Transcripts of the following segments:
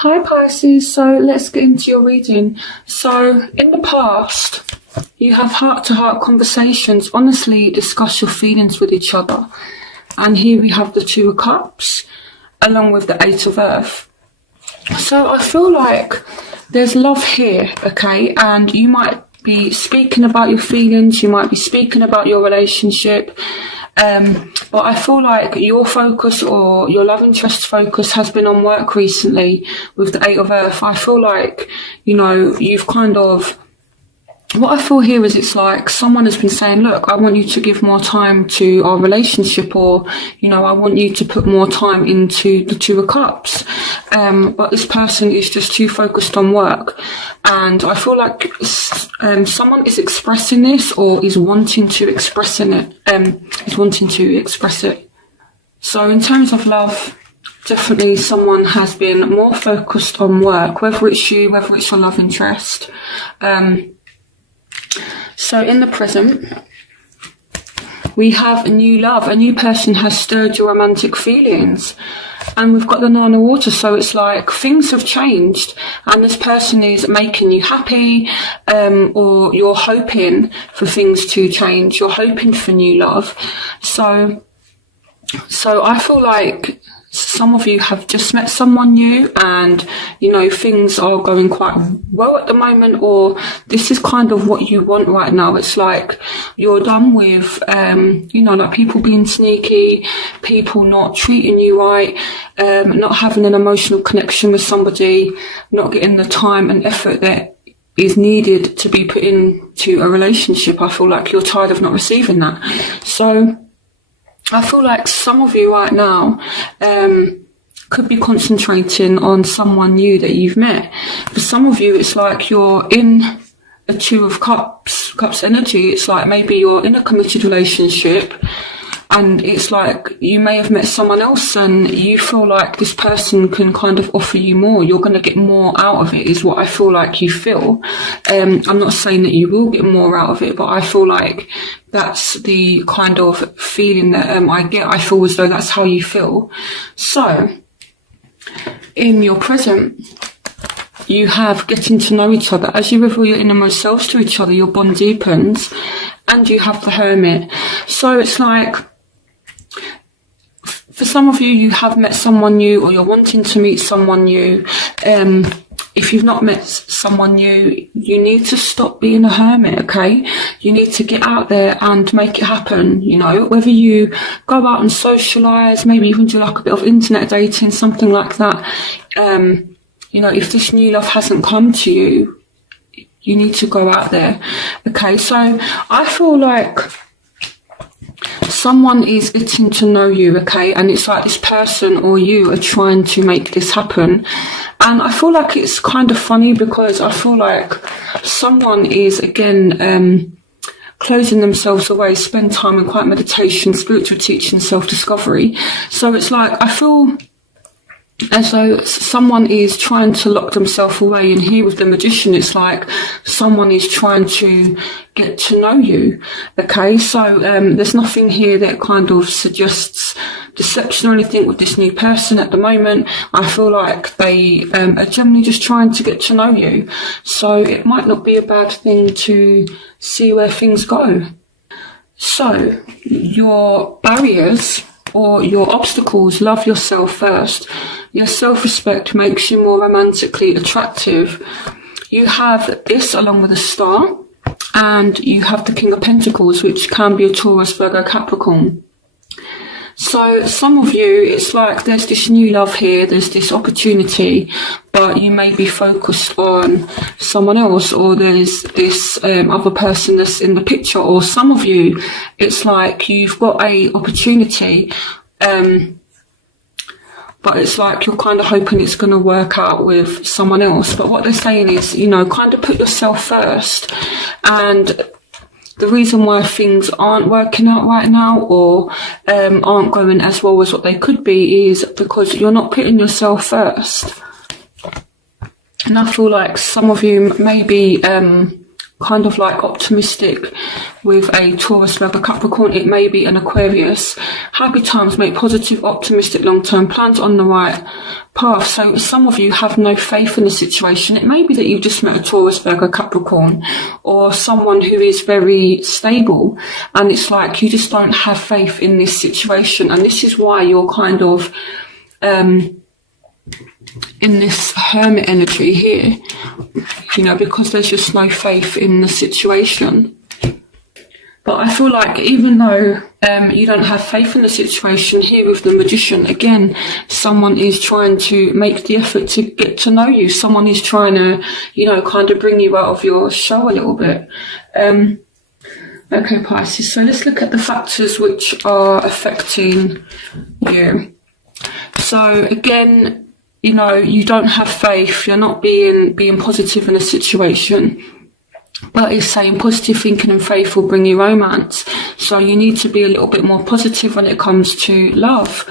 Hi Pisces, so let's get into your reading. So in the past, you have heart-to-heart conversations, honestly discuss your feelings with each other. And here we have the Two of Cups, along with the Eight of Earth. So I feel like there's love here, okay? And you might be speaking about your feelings, you might be speaking about your relationship. But I feel like your focus or your love interest focus has been on work recently with the Eight of Earth. I feel like, you've kind of, what I feel here is it's like someone has been saying, look, I want you to give more time to our relationship, or, I want you to put more time into the Two of Cups. But this person is just too focused on work. And I feel like someone is expressing this or is wanting to express it. So in terms of love, definitely someone has been more focused on work, whether it's you, whether it's your love interest. So in the present, we have a new love. A new person has stirred your romantic feelings. And we've got the Nine of Water, so it's like things have changed and this person is making you happy, or you're hoping for things to change. You're hoping for new love. So I feel like some of you have just met someone new and, things are going quite well at the moment, or this is kind of what you want right now. It's like you're done with, like people being sneaky, people not treating you right, not having an emotional connection with somebody, not getting the time and effort that is needed to be put into a relationship. I feel like you're tired of not receiving that. So I feel like some of you right now could be concentrating on someone new that you've met. For some of you, it's like you're in a Two of Cups energy. It's like maybe you're in a committed relationship and it's like you may have met someone else and you feel like this person can kind of offer you more. You're going to get more out of it is what I feel like you feel. I'm not saying that you will get more out of it, but I feel like that's the kind of feeling that I get. I feel as though that's how you feel. So in your present, you have getting to know each other. As you reveal your innermost selves to each other, your bond deepens, and you have the Hermit. So it's like, for some of you, you have met someone new or you're wanting to meet someone new. If you've not met someone new, you need to stop being a hermit, okay? You need to get out there and make it happen, whether you go out and socialise, maybe even do like a bit of internet dating, something like that. If this new love hasn't come to you, you need to go out there, okay? So I feel like someone is getting to know you, okay? And it's like this person or you are trying to make this happen. And I feel like it's kind of funny because I feel like someone is, again, closing themselves away, spend time in quiet meditation, spiritual teaching, self-discovery. So it's like, I feel as though someone is trying to lock themselves away, and here with the Magician, it's like someone is trying to get to know you, okay? So there's nothing here that kind of suggests deception or anything with this new person at the moment. I feel like they are generally just trying to get to know you. So it might not be a bad thing to see where things go. So your barriers or your obstacles, love yourself first. Your self-respect makes you more romantically attractive. You have this along with a star, and you have the King of Pentacles, which can be a Taurus, Virgo, Capricorn. So some of you, it's like there's this new love here, there's this opportunity, but you may be focused on someone else, or there's this other person that's in the picture. Or some of you, it's like you've got a opportunity, but it's like you're kind of hoping it's going to work out with someone else. But what they're saying is, kind of put yourself first. And the reason why things aren't working out right now, or aren't going as well as what they could be, is because you're not putting yourself first. And I feel like some of you may be kind of like optimistic with a Taurus, Virgo, Capricorn. It may be an Aquarius. Happy times, make positive, optimistic, long-term plans, on the right path. So some of you have no faith in the situation. It may be that you've just met a Taurus, Virgo, Capricorn, or someone who is very stable, and it's like you just don't have faith in this situation, and this is why you're kind of in this hermit energy here, you know, because there's just no faith in the situation. But I feel like even though you don't have faith in the situation, here with the Magician, again, someone is trying to make the effort to get to know you. Someone is trying to, you know, kind of bring you out of your shell a little bit. Okay, Pisces, so let's look at the factors which are affecting you. So again, you know, you don't have faith, you're not being positive in a situation, but it's saying positive thinking and faith will bring you romance. So you need to be a little bit more positive when it comes to love.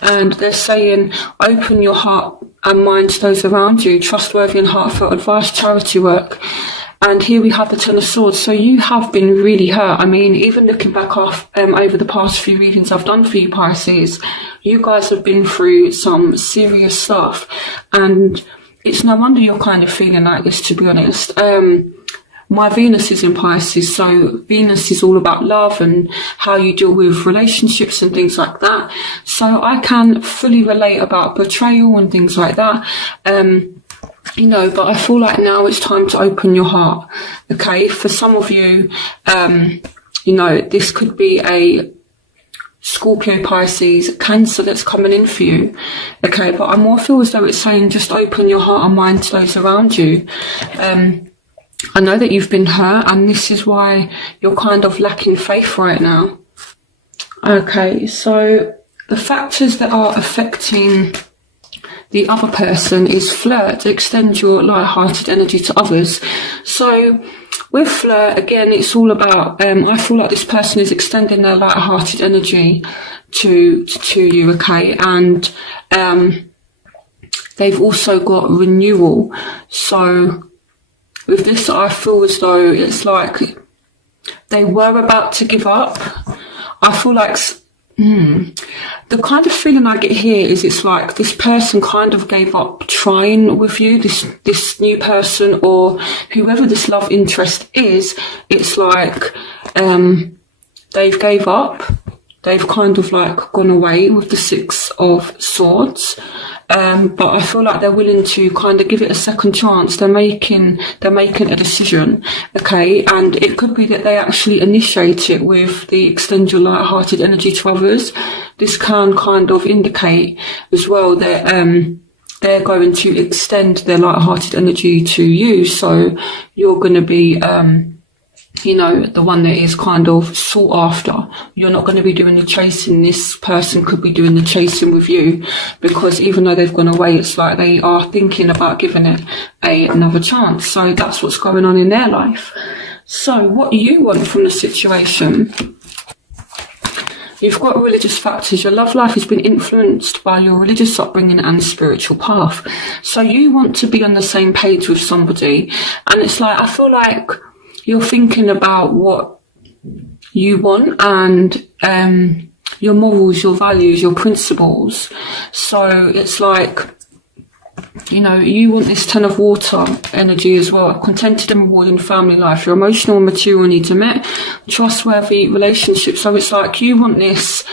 And they're saying open your heart and mind to those around you, trustworthy and heartfelt advice, charity work. And here we have the Ten of Swords. So you have been really hurt. I mean, even looking back off over the past few readings I've done for you, Pisces, you guys have been through some serious stuff. And it's no wonder you're kind of feeling like this, to be honest. My Venus is in Pisces, so Venus is all about love and how you deal with relationships and things like that. So I can fully relate about betrayal and things like that. You know, but I feel like now it's time to open your heart. Okay, for some of you, you know, this could be a Scorpio, Pisces, Cancer that's coming in for you. Okay, but I more feel as though it's saying just open your heart and mind to those around you. I know that you've been hurt, and this is why you're kind of lacking faith right now. Okay, so the factors that are affecting the other person is flirt. Extend your light-hearted energy to others. So with flirt, again, it's all about, I feel like this person is extending their light-hearted energy to you, okay? And they've also got renewal. So with this, I feel as though it's like they were about to give up. I feel like the kind of feeling I get here is it's like this person kind of gave up trying with you, this new person or whoever this love interest is. It's like they've gave up. They've kind of like gone away with the Six of Swords. But I feel like they're willing to kind of give it a second chance. They're making a decision, okay? And it could be that they actually initiate it with the extend your light-hearted energy to others. This can kind of indicate as well that they're going to extend their light-hearted energy to you. So you're going to be you know, the one that is kind of sought after. You're not going to be doing the chasing. This person could be doing the chasing with you, because even though they've gone away, it's like they are thinking about giving it another chance. So that's what's going on in their life. So what you want from the situation, you've got religious factors. Your love life has been influenced by your religious upbringing and spiritual path. So you want to be on the same page with somebody. And it's like, I feel like you're thinking about what you want and your morals, your values, your principles. So it's like, you know, you want this Ten of Water energy as well. A contented and rewarding family life. Your emotional and material needs are met. Trustworthy relationships. So it's like you want this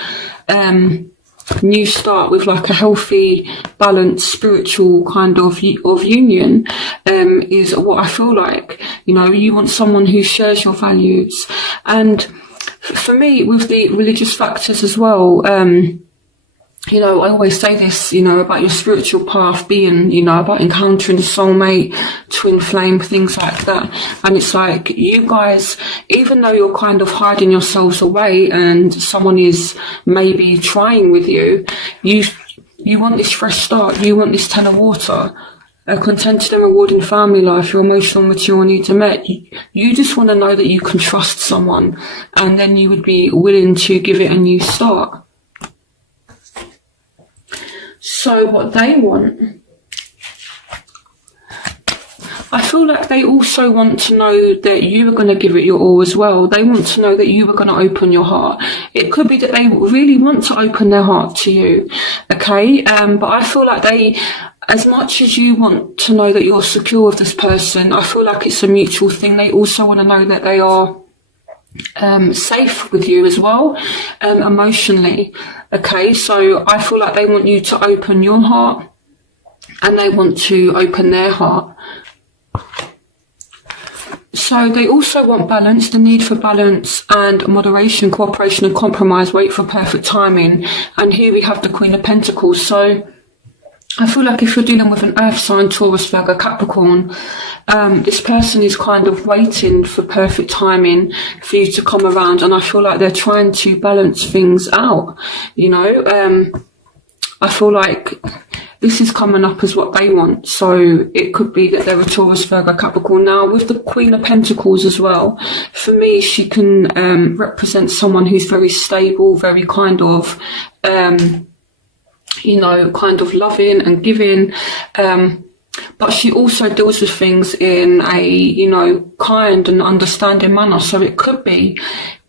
new start with like a healthy, balanced, spiritual kind of union, is what I feel like. You know, you want someone who shares your values. And for me, with the religious factors as well, you know, I always say this, you know, about your spiritual path being, you know, about encountering a soulmate, twin flame, things like that. And it's like, you guys, even though you're kind of hiding yourselves away and someone is maybe trying with you, you want this fresh start. You want this Ten of Water, a contented and rewarding family life, your emotional and mature needs are met. You just want to know that you can trust someone, and then you would be willing to give it a new start. So what they want, I feel like they also want to know that you are going to give it your all as well. They want to know that you are going to open your heart. It could be that they really want to open their heart to you, okay? But I feel like they, as much as you want to know that you're secure with this person, I feel like it's a mutual thing. They also want to know that they are safe with you as well, emotionally, okay? So I feel like they want you to open your heart and they want to open their heart. So they also want balance, the need for balance and moderation, cooperation and compromise, wait for perfect timing. And here we have the Queen of Pentacles. So I feel like if you're dealing with an earth sign, Taurus, Virgo, Capricorn, this person is kind of waiting for perfect timing for you to come around. And I feel like they're trying to balance things out, you know. I feel like this is coming up as what they want. So it could be that they're a Taurus, Virgo, Capricorn. Now, with the Queen of Pentacles as well, for me, she can represent someone who's very stable, very kind of, you know, kind of loving and giving. But she also deals with things in a, you know, kind and understanding manner. So it could be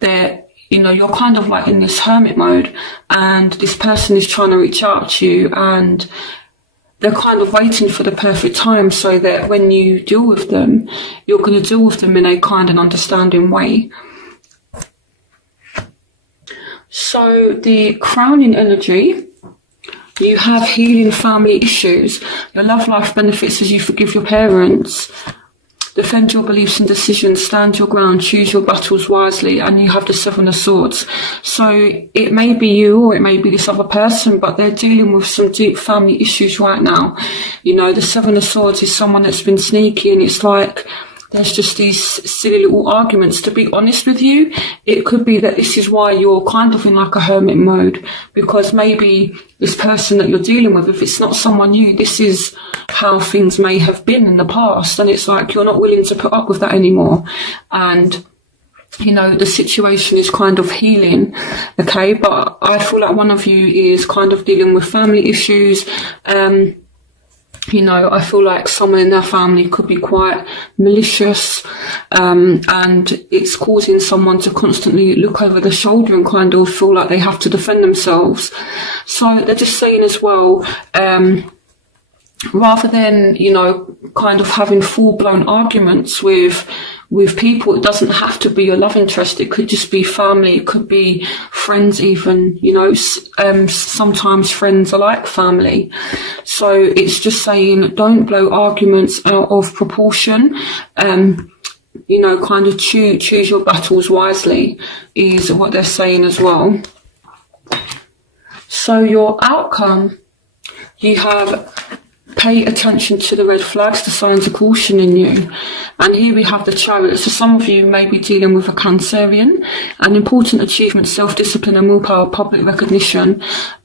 that, you know, you're kind of like in this hermit mode and this person is trying to reach out to you and they're kind of waiting for the perfect time so that when you deal with them, you're going to deal with them in a kind and understanding way. So the crowning energy, you have healing family issues. Your love life benefits as you forgive your parents. Defend your beliefs and decisions, stand your ground, choose your battles wisely, and you have the Seven of Swords. So it may be you or it may be this other person, but they're dealing with some deep family issues right now. You know, the Seven of Swords is someone that's been sneaky, and it's like there's just these silly little arguments. To be honest with you, it could be that this is why you're kind of in like a hermit mode, because maybe this person that you're dealing with, if it's not someone new, this is how things may have been in the past, and it's like you're not willing to put up with that anymore. And you know, the situation is kind of healing, okay? But I feel like one of you is kind of dealing with family issues. You know, I feel like someone in their family could be quite malicious, and it's causing someone to constantly look over their shoulder and kind of feel like they have to defend themselves. So they're just saying as well, rather than, you know, kind of having full-blown arguments with people, it doesn't have to be your love interest. It could just be family. It could be friends even, you know. Sometimes friends are like family. So it's just saying don't blow arguments out of proportion. You know, kind of choose your battles wisely is what they're saying as well. So your outcome, you have pay attention to the red flags, the signs of caution in you. And here we have the Chariot. So some of you may be dealing with a Cancerian, an important achievement, self-discipline and willpower, public recognition.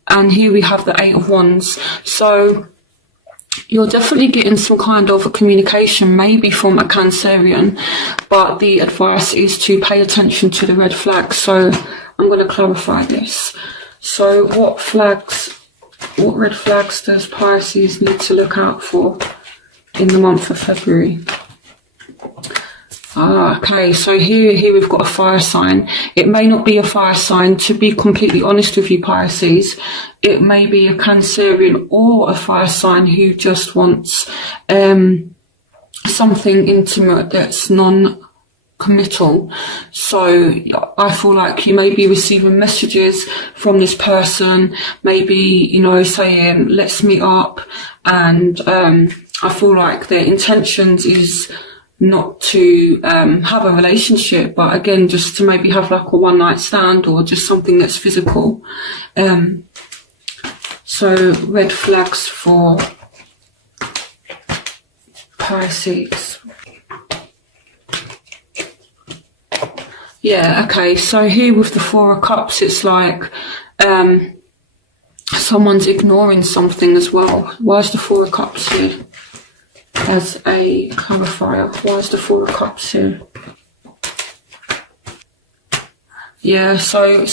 And here we have the Eight of Wands. So you're definitely getting some kind of communication, maybe from a Cancerian, but the advice is to pay attention to the red flags. So I'm going to clarify this. So what red flags does Pisces need to look out for in the month of February? Okay, so here we've got a fire sign. It may not be a fire sign, to be completely honest with you, Pisces. It may be a Cancerian or a fire sign who just wants something intimate that's non-committal. So I feel like you may be receiving messages from this person, maybe, you know, saying let's meet up, and I feel like their intentions is not to have a relationship, but again, just to maybe have like a one-night stand or just something that's physical. So red flags for Pisces. Yeah, okay, so here with the Four of Cups, it's like someone's ignoring something as well. Why is the Four of Cups here? As a clarifier, why is the Four of Cups here? Yeah, so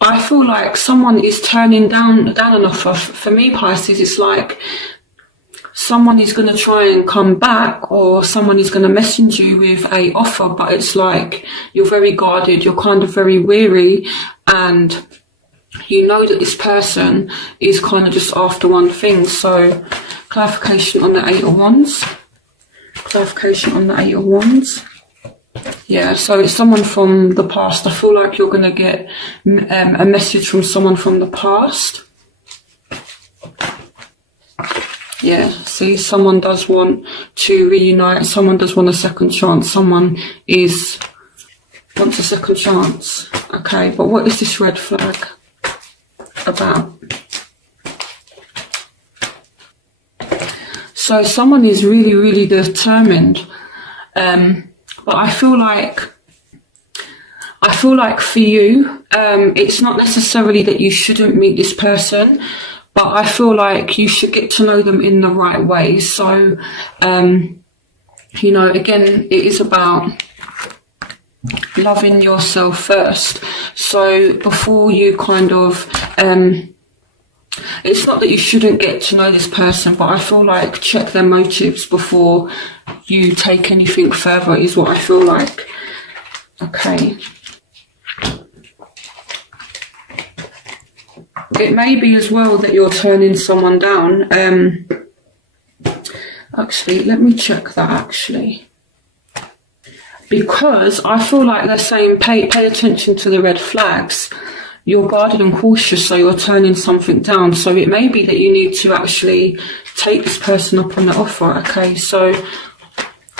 I feel like someone is turning down an offer. For me, Pisces, it's like someone is going to try and come back, or someone is going to message you with a offer, but it's like you're very guarded, you're kind of very weary, and you know that this person is kind of just after one thing. So clarification on the Eight of Wands. Clarification on the Eight of Wands. Yeah, so it's someone from the past. I feel like you're going to get a message from someone from the past. Yeah, see, someone does want to reunite. Someone does want a second chance. Someone wants a second chance. Okay, but what is this red flag about? So someone is really, really determined. But I feel like for you, it's not necessarily that you shouldn't meet this person, but I feel like you should get to know them in the right way. So, you know, again, it is about loving yourself first. So before you kind of, it's not that you shouldn't get to know this person, but I feel like check their motives before you take anything further, is what I feel like. Okay. It may be as well that you're turning someone down. Actually, let me check that actually. Because I feel like they're saying pay attention to the red flags. You're guarded and cautious, so you're turning something down. So it may be that you need to actually take this person up on the offer. Okay, so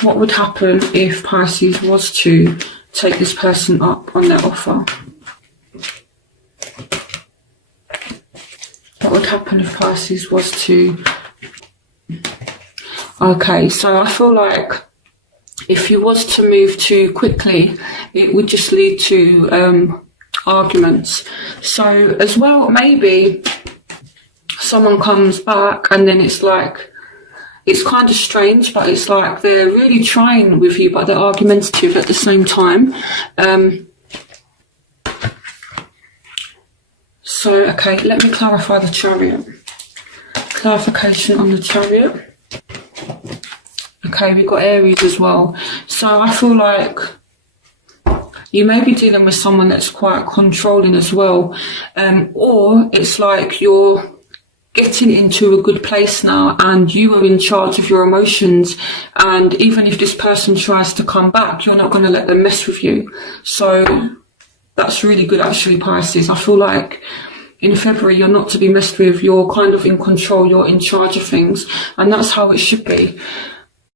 what would happen if Pisces was to take this person up on their offer? What would happen if Pisces was to... Okay, so I feel like if you was to move too quickly, it would just lead to arguments. So as well, maybe someone comes back and then it's like, it's kind of strange, but it's like they're really trying with you, but they're argumentative at the same time. So, okay, let me clarify the Chariot. Clarification on the Chariot. Okay, we've got Aries as well. So I feel like you may be dealing with someone that's quite controlling as well. Or it's like you're getting into a good place now and you are in charge of your emotions, and even if this person tries to come back, you're not going to let them mess with you. So that's really good actually, Pisces. I feel like in February you're not to be messed with. You're kind of in control, you're in charge of things, and that's how it should be.